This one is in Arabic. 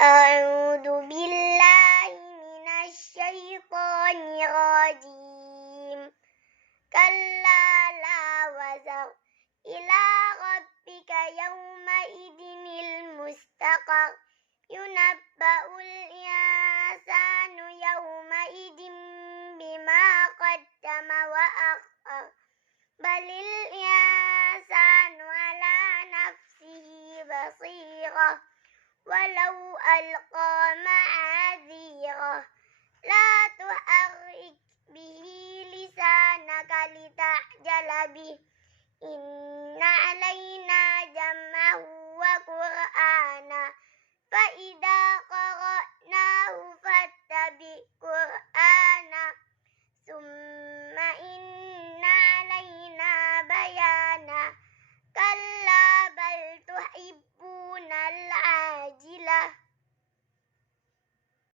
أعوذ بالله من الشيطان الرجيم. كلا لا وزر إلى ربك يومئذ المستقر ينبأ الإنسان يومئذ بما قدم وأخر بل الإنسان على نفسه بصيرة ولو ألقى معاذيره لا تحرك به لسانك لتعجل به إن علينا جمعه وقرآنه